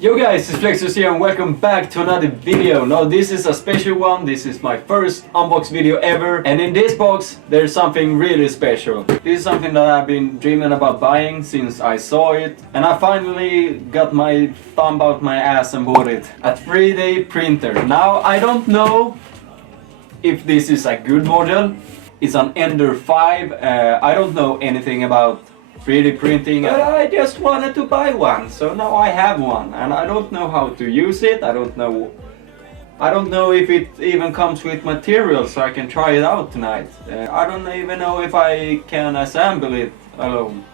Yo guys, it's Flexciuz here and welcome back to another video. Now this is a special one, this is my first unbox video ever, and in this box there's something really special. This is something that I've been dreaming about buying since I saw it, and I finally got my thumb out my ass and bought it. A 3D printer. Now I don't know if this is a good model. It's an Ender 5, I don't know anything about 3D printing, but I just wanted to buy one, so now I have one, and I don't know how to use it. I don't know if it even comes with material, so I can try it out tonight. I don't even know if I can assemble it alone.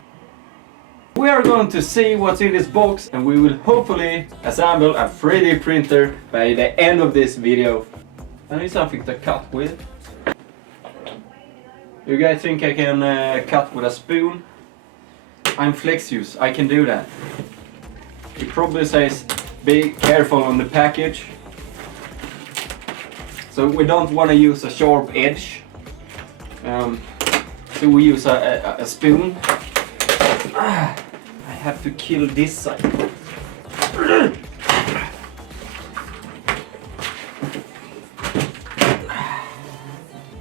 We are going to see what's in this box, and we will hopefully assemble a 3D printer by the end of this video. I need something to cut with. You guys think I can cut with a spoon? I'm Flexciuz, I can do that. It probably says be careful on the package. So we don't want to use a sharp edge. So we use a spoon. I have to kill this side.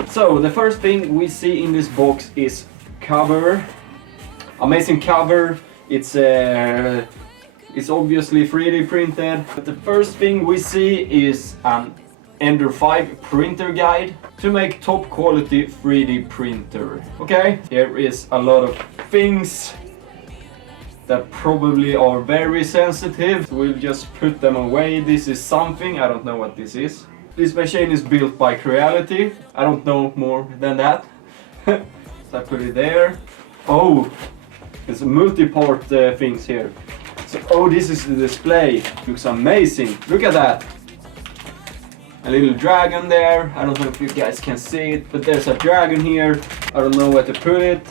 So the first thing we see in this box is cover. Amazing cover. It's obviously 3D printed. But the first thing we see is an Ender 5 printer guide to make top quality 3D printer. Okay, here is a lot of things that probably are very sensitive. We'll just put them away. This is something, I don't know what this is. This machine is built by Creality. I don't know more than that. So I put it there. Oh! There's multi-part things here. So, oh, this is the display. Looks amazing. Look at that. A little dragon there. I don't know if you guys can see it, but there's a dragon here. I don't know where to put it.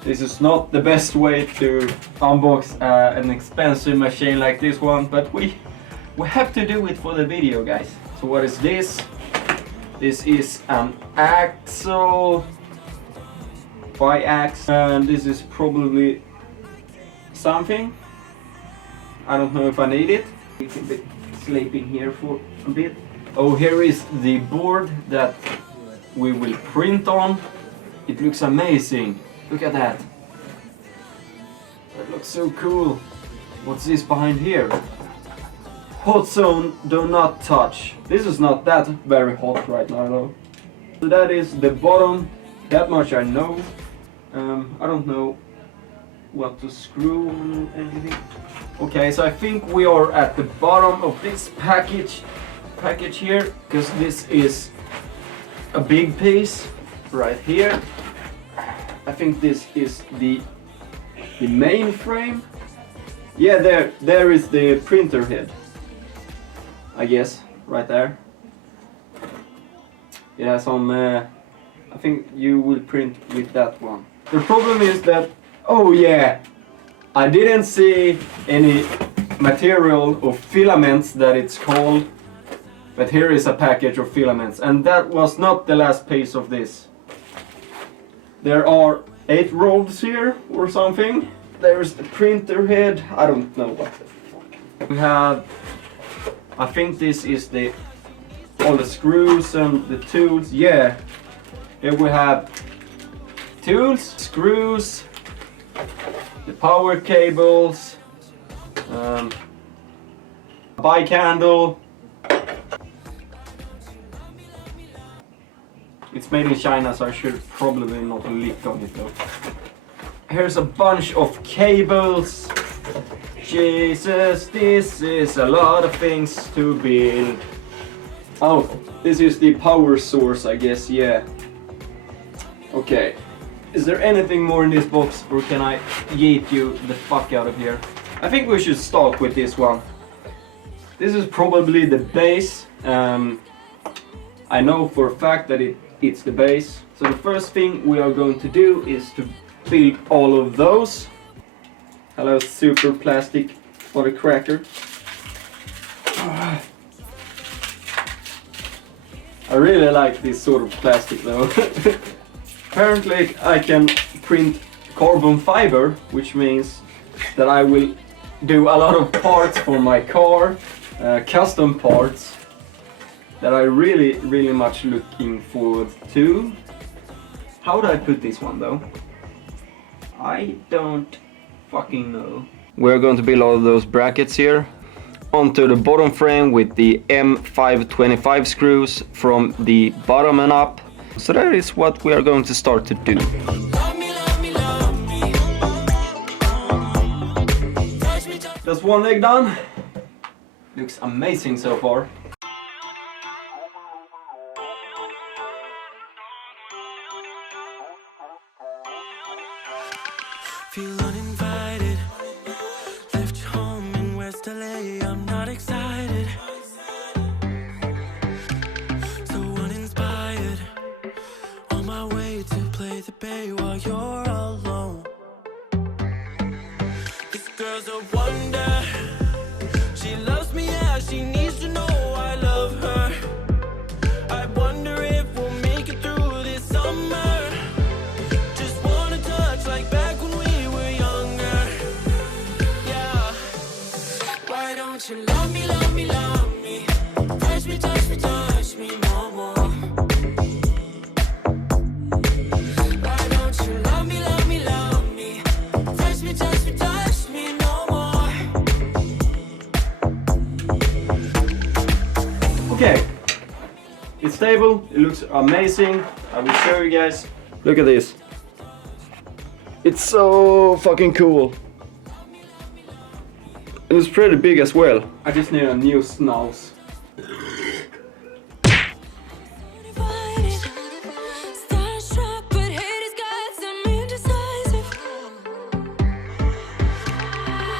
This is not the best way to unbox an expensive machine like this one, but we have to do it for the video, guys. So what is this? This is an axle. Bi-ax, and this is probably something. I don't know if I need it. We can be sleeping here for a bit. Oh, here is the board that we will print on. It looks amazing. Look at that. That looks so cool. What's this behind here? Hot zone, do not touch. This is not that very hot right now though. So that is the bottom. That much I know. I don't know what to screw on anything. Okay, so I think we are at the bottom of this package here, because this is a big piece right here. I think this is the main frame. Yeah, there is the printer head. I guess right there. It has some. I think you will print with that one. The problem is that, oh yeah, I didn't see any material or filaments that it's called, but here is a package of filaments, and that was not the last piece of this. There are 8 rods here or something. There's the printer head. I don't know what the fuck. We have, I think this is all the screws and the tools. Yeah. Here we have tools, screws, the power cables, bike handle. It's made in China, so I should probably not lick on it though. Here's a bunch of cables. Jesus, this is a lot of things to build. Oh, this is the power source, I guess, yeah. Okay, is there anything more in this box, or can I yeet you the fuck out of here? I think we should start with this one. This is probably the base. I know for a fact that it's the base. So the first thing we are going to do is to build all of those. Hello, super plastic body cracker. I really like this sort of plastic though. Apparently I can print carbon fiber, which means that I will do a lot of parts for my car, custom parts that I really much looking forward to. How would I put this one though? I don't fucking know. We're going to build all of those brackets here onto the bottom frame with the M525 screws from the bottom and up. So that is what we are going to start to do. Just one leg done. Looks amazing so far. Feel uninvited. Left you home in West LA. I'm not excited. So uninspired. On my way to play the bay while you're alone. This girl's a wonder. She loves me, yeah. She needs to know I love her. I wonder if we'll make it through this summer. Just wanna touch like back when we were younger. Yeah. Why don't you love me, love me, love me? Touch me, touch me, touch me no more. Why don't you love me, love me, love me? Touch me, touch me, touch me no more. Okay, it's stable, it looks amazing. I will show you guys. Look at this. It's so fucking cool. And it's pretty big as well. I just need a new snouze. Starstruck, but haters got some indecisive.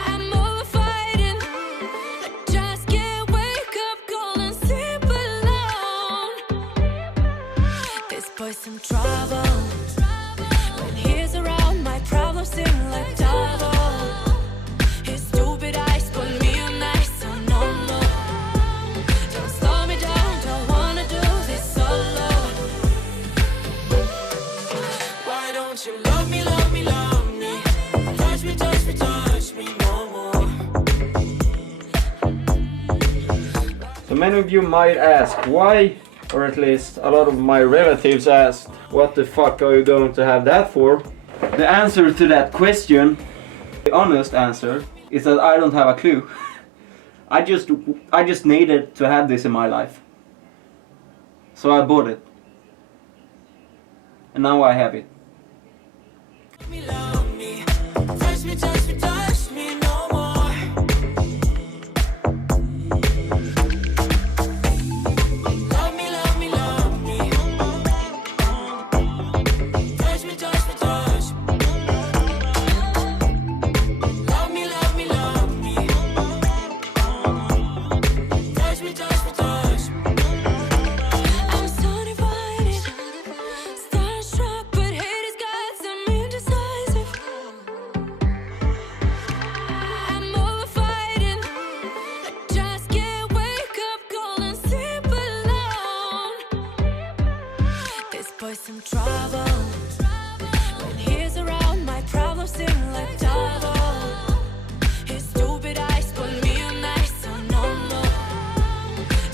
I'm over fighting. I just can't wake up, cold and sleep alone. This boy's some trouble. When he's around, my problems seem like double. His stupid eyes put me on ice, so no, no. Don't slow me down, don't wanna do this solo. Why don't you love me, love me, love me? Touch me, touch me, touch me no more. So many of you might ask why, or at least a lot of my relatives asked, what the fuck are you going to have that for? The answer to that question, the honest answer, is that I don't have a clue. I just needed to have this in my life. So I bought it. And now I have it. Love me, love me. Touch me, touch me, touch me no more. Love me, love me, love me. Touch me, touch me, touch me. Love me, love me, love me. Touch me, touch me, touch me. I'm so divided. Starstruck, but haters got some indecisive. I'm over fighting. I just can't wake up, cold and sleep alone. This boy's some trouble. When he's around, my problems seem like double. His stupid eyes put me on ice, so no, no.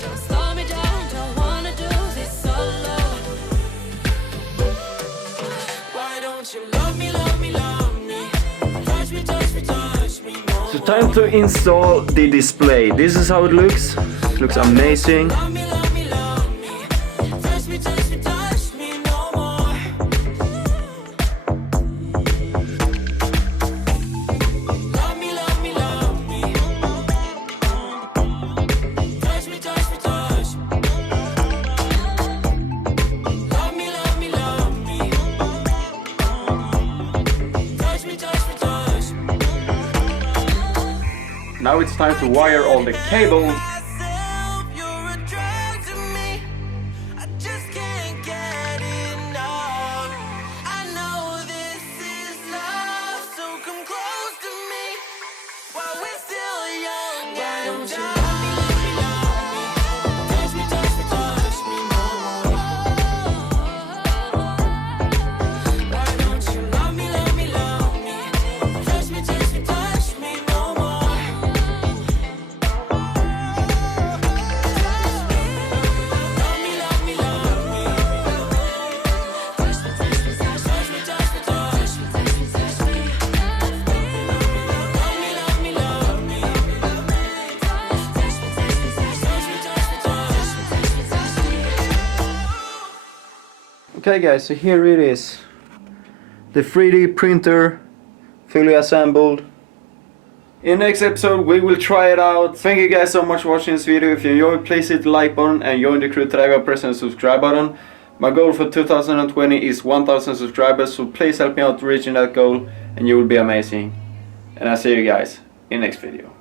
Don't slow me down, don't wanna do this solo. Why don't you love me, love me, love me? Touch me, touch me, touch me more. So time to install the display. This is how it looks. Looks amazing. Love me, love me, love me. Touch me, touch me, touch me no more. Love me, love me, love me. Touch me, touch me, touch me. Love me, love me, love me. Touch me, touch me, touch me. Now it's time to wire all the cables. Myself, you're a drag to me. I just can't get enough. I know this is love, so come close to me while we're still young. Why don't you love me, love me, love me? Touch me, touch me, touch me no more. Why don't you love me, love me, love me? Touch me, touch me, touch me no more. Okay guys, so here it is. The 3D printer, fully assembled. In the next episode we will try it out. Thank you guys so much for watching this video. If you enjoyed, please hit the like button and join the crew today by pressing the subscribe button. My goal for 2020 is 1000 subscribers, so please help me out reaching that goal and you will be amazing. And I'll see you guys in the next video.